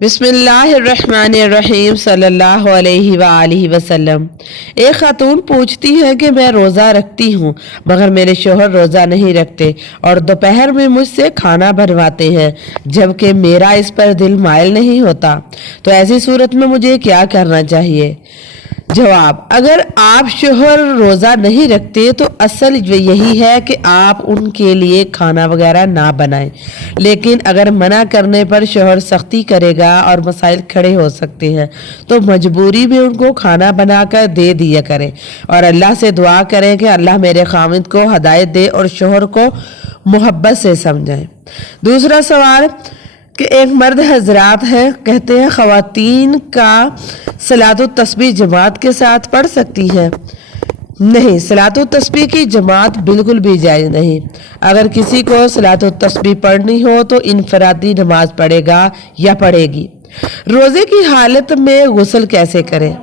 بسم اللہ الرحمن الرحیم صلی اللہ علیہ وآلہ وسلم۔ ایک خاتون پوچھتی ہے کہ میں روزہ رکھتی ہوں مگر میرے شوہر روزہ نہیں رکھتے اور دوپہر میں مجھ سے کھانا بنواتے ہیں جبکہ میرا اس پر دل مائل نہیں ہوتا، تو ایسی صورت میں مجھے کیا کرنا چاہیے؟ جواب: اگر آپ شوہر روزہ نہیں رکھتے تو اصل یہی ہے کہ آپ ان کے لیے کھانا وغیرہ نہ بنائیں، لیکن اگر منع کرنے پر شوہر سختی کرے گا اور مسائل کھڑے ہو سکتے ہیں تو مجبوری میں ان کو کھانا بنا کر دے دیا کریں اور اللہ سے دعا کریں کہ اللہ میرے خاوند کو ہدایت دے اور شوہر کو محبت سے سمجھائیں۔ دوسرا سوال کہ ایک مرد حضرات ہیں، کہتے ہیں خواتین کا صلاۃ التسبیح جماعت کے ساتھ پڑھ سکتی ہیں؟ نہیں، صلاۃ التسبیح کی جماعت بالکل بھی جائز نہیں۔ اگر کسی کو صلاۃ التسبیح پڑھنی ہو تو انفرادی نماز پڑھے گا یا پڑھے گی۔ روزے کی حالت میں غسل کیسے کریں؟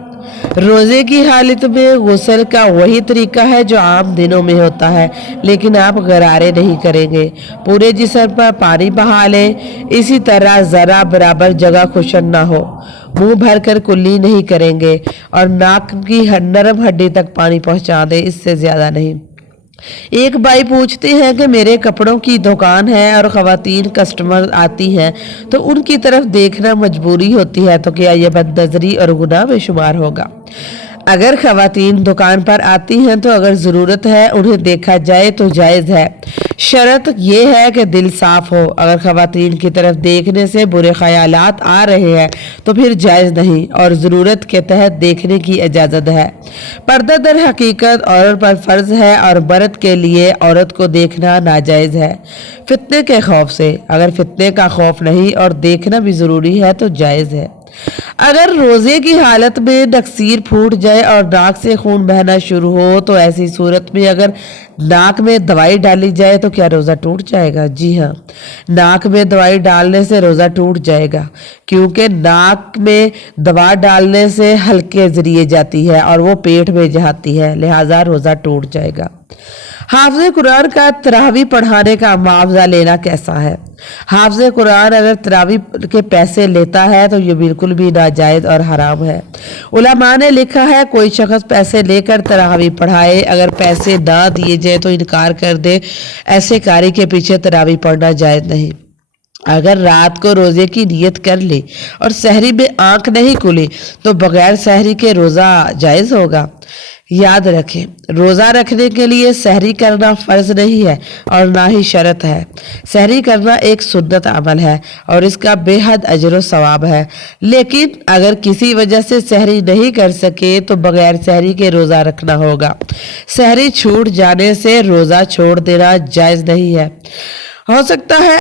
روزے کی حالت میں غسل کا وہی طریقہ ہے جو عام دنوں میں ہوتا ہے، لیکن آپ غرارے نہیں کریں گے، پورے جسم پر پانی بہا لیں، اسی طرح ذرا برابر جگہ خشک نہ ہو، منہ بھر کر کلی نہیں کریں گے اور ناک کی نرم ہڈی تک پانی پہنچا دیں، اس سے زیادہ نہیں۔ ایک بھائی پوچھتے ہیں کہ میرے کپڑوں کی دکان ہے اور خواتین کسٹمر آتی ہیں تو ان کی طرف دیکھنا مجبوری ہوتی ہے، تو کیا یہ بد نظری اور گناہ میں شمار ہوگا؟ اگر خواتین دکان پر آتی ہیں تو اگر ضرورت ہے انہیں دیکھا جائے تو جائز ہے، شرط یہ ہے کہ دل صاف ہو۔ اگر خواتین کی طرف دیکھنے سے برے خیالات آ رہے ہیں تو پھر جائز نہیں اور ضرورت کے تحت دیکھنے کی اجازت ہے۔ پردہ در حقیقت عورت پر فرض ہے اور مرد کے لیے عورت کو دیکھنا ناجائز ہے فتنے کے خوف سے۔ اگر فتنے کا خوف نہیں اور دیکھنا بھی ضروری ہے تو جائز ہے۔ اگر روزے کی حالت میں نکسیر پھوٹ جائے اور ناک سے خون بہنا شروع ہو تو ایسی صورت میں اگر ناک میں دوائی ڈالی جائے تو کیا روزہ ٹوٹ جائے گا؟ جی ہاں، ناک میں دوائی ڈالنے سے روزہ ٹوٹ جائے گا، کیونکہ ناک میں دوا ڈالنے سے حلقے ذریعے جاتی ہے اور وہ پیٹ میں جاتی ہے، لہٰذا روزہ ٹوٹ جائے گا۔ حافظ قرآن کا تراویح پڑھانے کا معاوضہ لینا کیسا ہے؟ حافظ قرآن اگر تراویح کے پیسے لیتا ہے تو یہ بالکل بھی ناجائز اور حرام ہے۔ علماء نے لکھا ہے کوئی شخص پیسے لے کر تراویح پڑھائے، اگر پیسے نہ دیے جائے تو انکار کر دے، ایسے قاری کے پیچھے تراویح پڑھنا جائز نہیں۔ اگر رات کو روزے کی نیت کر لی اور سحری میں آنکھ نہیں کھلی تو بغیر سحری کے روزہ جائز ہوگا؟ یاد رکھیں، روزہ رکھنے کے لیے سحری کرنا فرض نہیں ہے اور نہ ہی شرط ہے۔ سحری کرنا ایک سنت عمل ہے اور اس کا بے حد اجر و ثواب ہے، لیکن اگر کسی وجہ سے سحری نہیں کر سکے تو بغیر سحری کے روزہ رکھنا ہوگا۔ سحری چھوٹ جانے سے روزہ چھوڑ دینا جائز نہیں ہے۔ ہو سکتا ہے